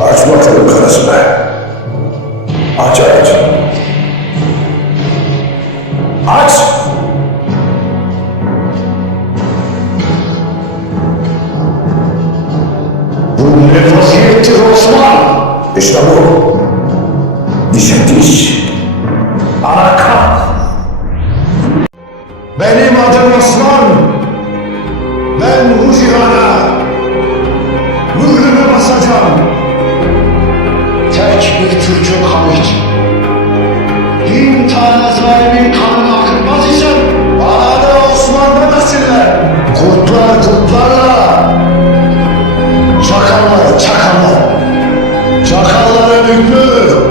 Aç bakalım karısını. Aç aç. Aç! Bu ne vaziyettir Osman? İşte bu. Dişe diş. Ana kalk. Benim adım Osman. Ben bu cihana mührümü basacağım. Tek bir Türk'ün kanı için. 1000 tane zalimin kanını akıtmaz için bana da Osman demesinler. Kurtlar kurtlarla, çakallar çakallar. Çakallara hükmü